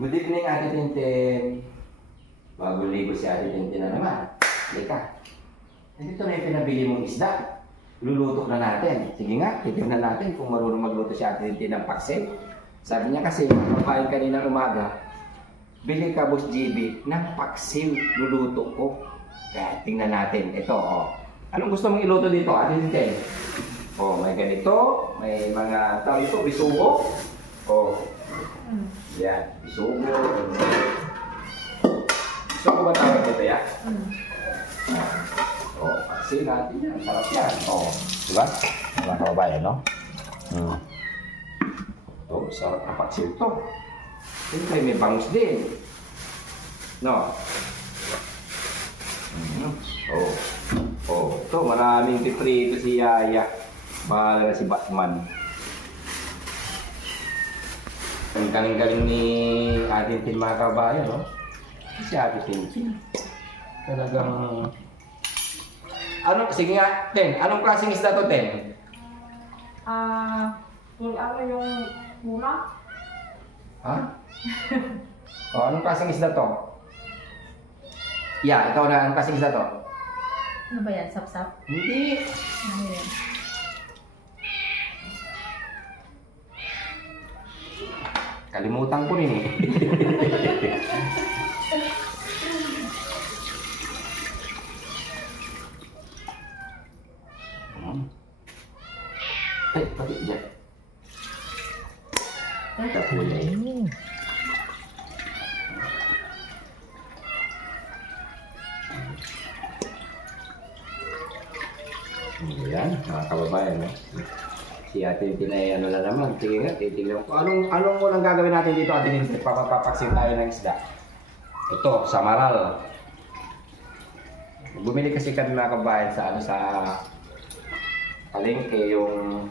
Good evening, Ate Tintin. Bagong ligo si Ate Tintin na naman. Halika. Dito na yung pinabili mong isda. Luluto na natin. Sige nga, titignan natin kung marunong magluto si Ate Tintin ng paksiw. Sabi niya kasi, makain kanina umaga, bili ka, Boss GB, ng paksiw. Luluto ko. Kaya tingnan natin. Ito, oh. Anong gusto mong iluto dito, Ate Tintin? Oh, may ganito. May mga tao ito, bisugo. Oh. Yan, bisugo. Bisugo ba tawag dito yan? Oh, paksiw natin yan. Sarap yan. Oh, diba? Mga kababayan, no? Oh, sarap na paksiw ito. Siyempre, may bangus din. No? Oh. Oh, ito, maraming piprito si Yaya. Bahala na si Batman. Ang galing-galing ni Ate Tintin, mga kabayan, no? Si Ate Tintin. Talagang... Ano, sige nga, Ten, anong klaseng isda to, Ten? Ano yung muna? Ha? O, anong klaseng isda to? Yeah, ikaw na, anong klaseng isda to? Ano ba yan? Sap-sap? Hindi. Ano yan? Kalimutan ko rin eh. Ay, pati dyan. Ay, kapulay. Ayan, mga kababayan, no? Si Ate Tintin ay ano na naman. Sige nga, titignan ko. Anong unang gagawin natin dito, Ate Tintin? Papapaksin tayo ng isda. Ito, samaral. Bumili kasi kami, mga kababayan, sa palengke, yung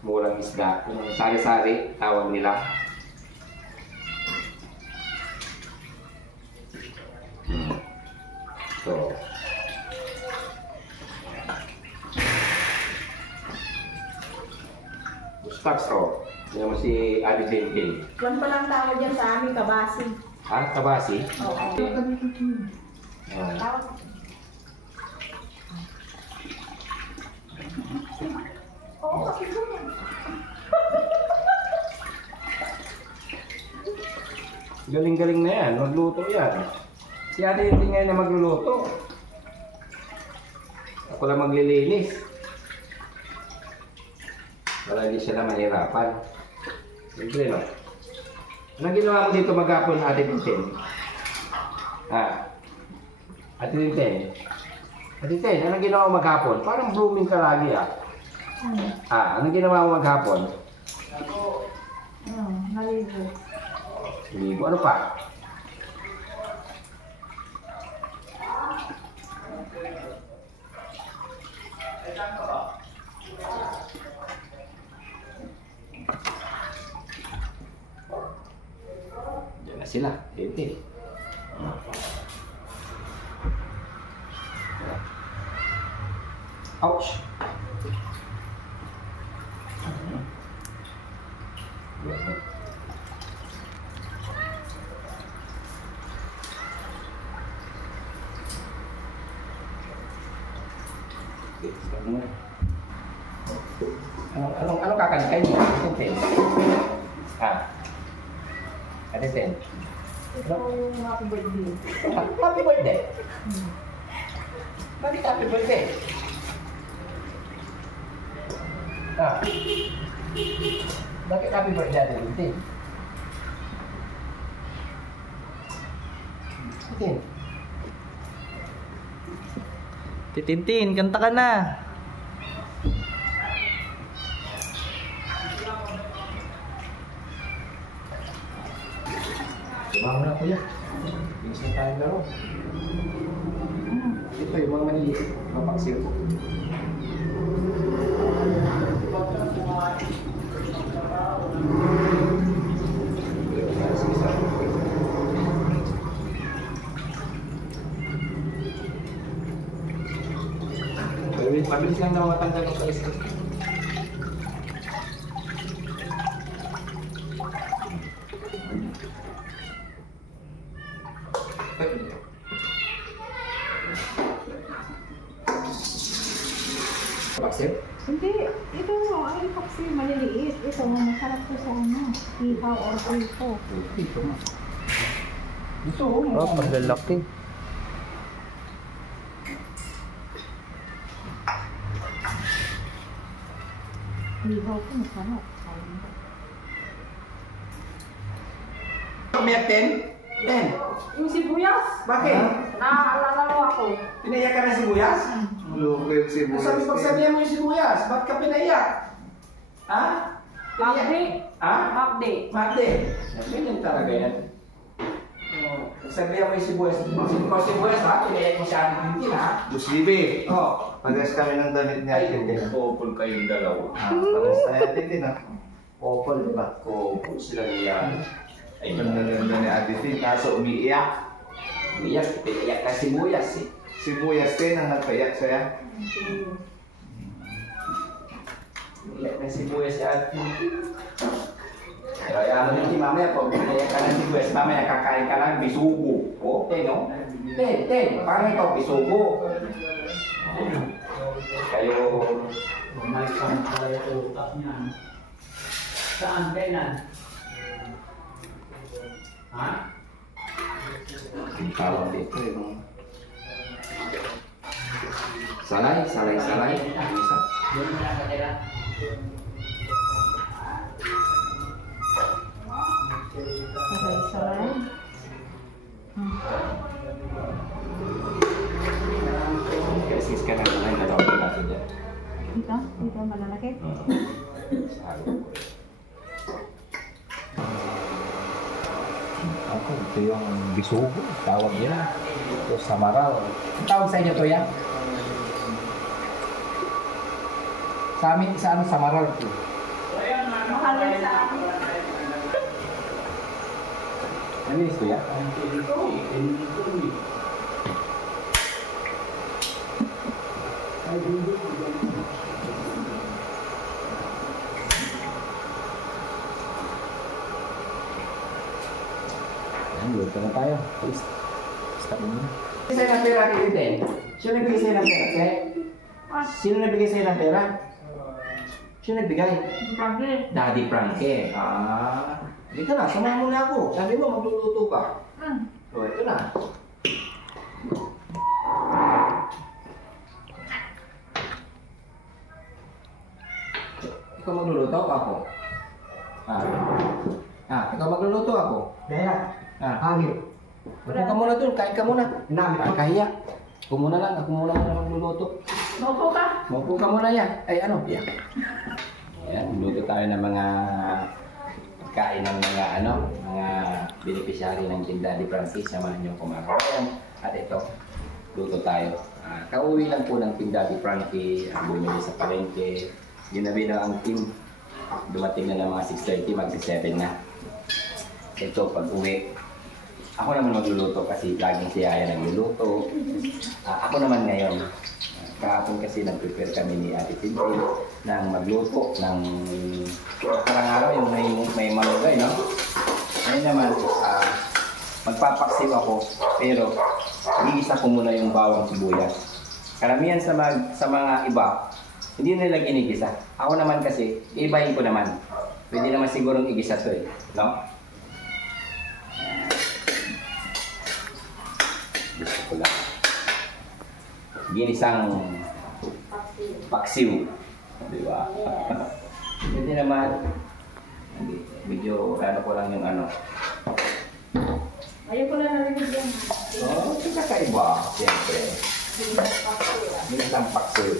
murang isda. Yung sari-sari, tawag nila. So, stocks to. Yan mo si Ate Tintin. Yan palang tawag dyan sa amin, kabasi. Ha? Kabasi? Oo. Tawag. Oo, kasi doon. Galing-galing na yan. Magluto yan. Si Ate Tintin ngayon na magluluto. Ako lang maglilinis. Para hindi siya na mahirapan. Siyempre, no? Anong ginawa mo dito maghapon, Ate Tintin? Ha? Ate Tintin? Ate Tintin, anong ginawa mo maghapon? Parang blooming ka lagi, ah. Anong ginawa mo maghapon? Naligo. Ligo. Ano pa? Diyan na sila. Tintin. Ouch! Anong kakantay niyo? Tintin? Ate Tintin? Ito yung happy birthday. Happy birthday! Bakit happy birthday? Bakit happy birthday, Ate Tintin? Tintin? Tintin, kanta ka na. Bangon na, kuya. Bilis na tayong laro. Ito yung mga maliliit. Mga paksiw ko. Mabilis lang na matanggal ng size. Paksiw? Hindi, ito ay kasi maliliit. Ito, masarap to sa ano, ihaw or prito. Ito nga. Ito, Oh, paglalaki. Ihaw ko masarap. Umiyak din? Den? Yung sibuyas, Bakit? naaalala mo ako. Pinaiyak ka ng sibuyas? Loko yung sibuyas. Pagsabihan mo yung sibuyas, ba't ka pinaiyak? Ha? Makdi. Ha? Makdi. Mate. Ganyan talaga yan. Pagsabihan mo yung sibuyas. Kung sibuyas ha, pinaiyak mo siya ating hindi ha? Buslibi. Oo. Pagas kami ng damit niya. Ay, couple kayong dalawa. Pagas tayo natin din ha. Couple, di ba? Couple sila niya. Ay, Ganda-ganda ni Ate Tin, kaso umiiyak. umiyak, pinaiyak ka sibuyas eh. Sibuyas din ang nagpaiyak sa'ya. Umiyak na sibuyas si Ate. Pero ano din mamaya po, pinaiyak ka ng sibuyas, mamaya kakain ka ng bisugo. Okay, no? Ten, paano ito? Bisugo. Kayo, May pangkaya utak niyan. Saan kailan? Ha? ang tawag dito yung salay. Ang isa. Doon mo nakatira? Saray-saray. Kasi ka na kumain na daw natin dyan. Dito malalaki. Ako, ito yung bisugo. Tawag yan. Ito samaral. Ang tawag sa inyo to yan? Sa amin, sa ano samaral to? Mahal yan sa akin. Ano is to yan? Ayan, luto na tayo. Please. Stop mo na. Sino ng pera dito din? Sino nagbigay sa'yo ng pera? Sino nagbigay sa'yo ng pera? Sino nagbigay? Grabe. Daddy Frankie. Ah. Dito na, samahan mo na ako. Sabi mo, magluluto ka. So, ito na. Ikaw magluluto ako. Ikaw magluluto ako. Kaya, Hangin. Upo ka muna dun, kain ka muna. Kahiya. Ako muna lang, ako muna lang magluluto. Maupo ka. Maupo ka muna yan. Ay, ano? Yan. Ayan, luto tayo ng mga kain ng mga mga beneficiary ng Team Daddy Frankie. Samahan niyo kumakain. At ito, luto tayo. Kauwi lang po ng Team Daddy Frankie. Bumili sa palengke. Ginabi na ang team. Dumating na ng mga 6:30, mag-7 na. Ito, pag-uwi. Ako naman magluluto kasi laging si Yaya nagluluto. Ako naman ngayon. Kahapon kasi nag-prepare kami ni Ate Tintin ng magluto ng parang araw yung may malugay, no? Ngayon naman, magpapaksiw ako pero gigisa ko muna yung bawang sibuyas. Karamihan sa mga iba, hindi nila ginigisa. Ako naman kasi, iibahin ko naman. Pwede naman sigurong igisa to eh, no? Gusto ko lang. Ginisang paksiw. Di ba? Hindi naman. Hindi. Medyo ano ko lang yung ano. Ayaw ko na narinig yan. Oh, ito kakaiba. Siyempre. Ginisang paksiw.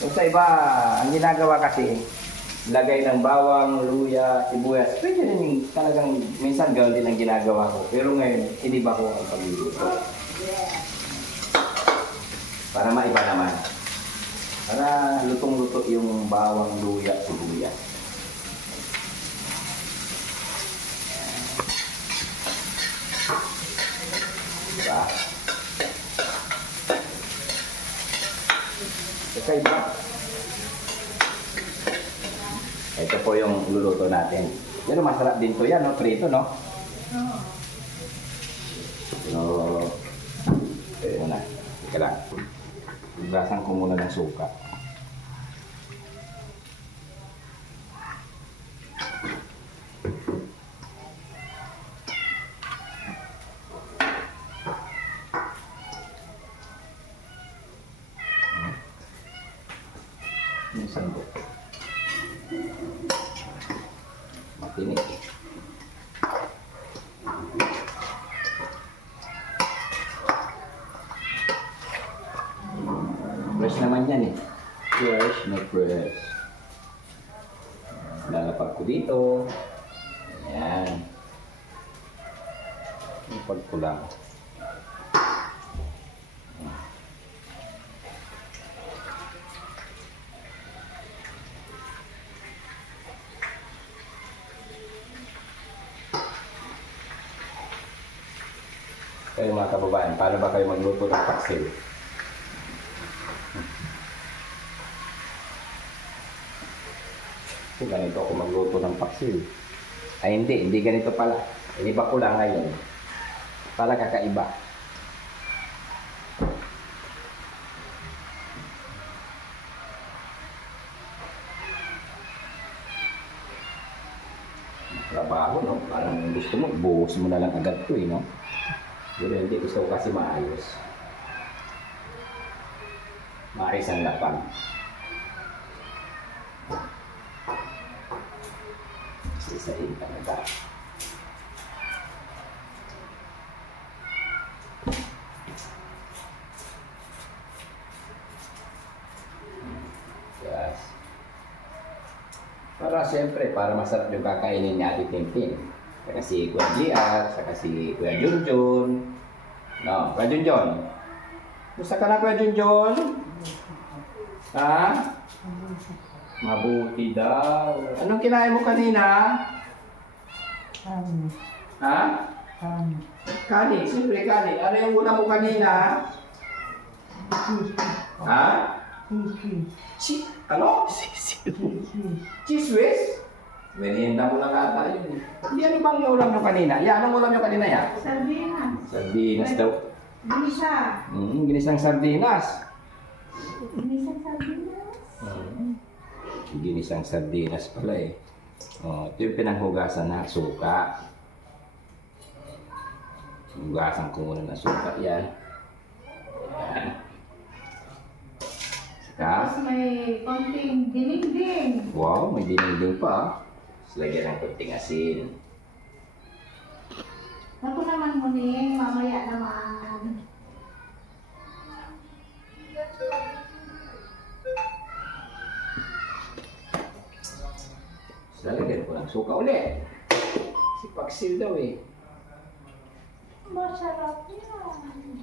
Yung sa iba, ang ginagawa kasi, lagay ng bawang, luya, sibuyas. Pwede rin yung talagang minsan gawin din ang ginagawa ko. Pero ngayon, iniba ko ang pagluluto. Para maiba naman. Para lutong-luto yung bawang, luya, sibuyas. Diba? Kakaiba. Ito po yung luluto natin. Pero masarap din to yan, no? Prito, no? So, ito na. Teka lang. Igasan ko muna ng suka. Yung sandok. Matinik. Fresh naman yan eh. Fresh na fresh. Lalapag ko dito. Ayan. Lalapag ko lang. Kayo mga kababayan, paano ba kayo magluto ng paksil? So, ganito ako magluto ng paksil. Ay hindi ganito pala. Iniba ko lang ngayon. Para kakaiba. Trabaho, no? Parang gusto mo, buhos mo na lang agad to, no? Pero hindi gusto ko kasi maayos. Maayos ang lapang. Isahin talaga. Yes. Para siyempre, para masarap yung kakainin ni Ate Tintin. Saka si Kuya Giat, saka si Kuya Junjun. No, Kuya Junjun. Gusto ka na Kuya Junjun? Ha? Mabuti daw. Anong kinain mo kanina? Ha? Kanin. Siyempre kanin. Ano yung una mo kanina? Ha? Ano? Cheese whiz? Merienda mo lang ata yun. Hindi, ano bang ulam nyo kanina? Anong ulam nyo kanina yan? Sardinas. Sardinas daw. Ginisa. Ginisang sardinas. Ginisang sardinas. Ginisang sardinas pala eh. Oh, ito yung pinanghugasan na suka. Hugasan ko muna ng suka yan. Yan. Tapos Saka, may konting dinigding. wow, may dinigding pa. Tapos lagyan ng konting asin. Ako naman muning, mamaya naman. Tapos lalagyan ko ng suka ulit. Si Paksil daw eh. Masarap yan.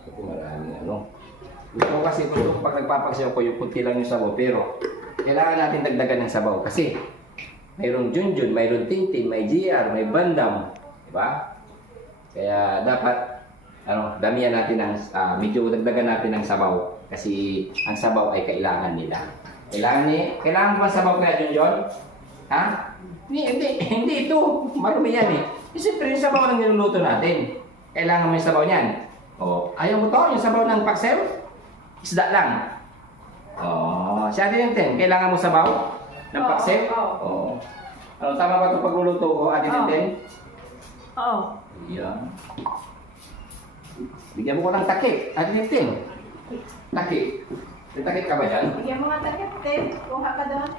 Ito maraming ano. Gusto ko kasi pag nagpapagsayaw ko yung kunti lang yung sabaw, pero kailangan natin dagdagan ng sabaw kasi mayroong Junjun, mayroong Tintin, may GR, may Bandam, di ba? Kaya dapat damihan natin ng medyo dagdagan natin ng sabaw kasi ang sabaw ay kailangan nila. Kailangan mo ba sabaw kaya Junjun? Ha? Hindi ito. Marumi yan eh. Siyempre yung sabaw ng niluluto natin. Kailangan mo yung sabaw niyan. Oh, ayaw mo to? Yung sabaw ng paksel? Isda lang. Oh, siya din yung kailangan mo sabaw ng paksel? Oh. Ano, tama ba ito pagluluto ko, Ate Tintin? Oo. Yan. Bigyan mo ko ng takip, Ate Tintin. Takip. May takip ka ba dyan? Bigyan mo nga takip, Kuha ka doon.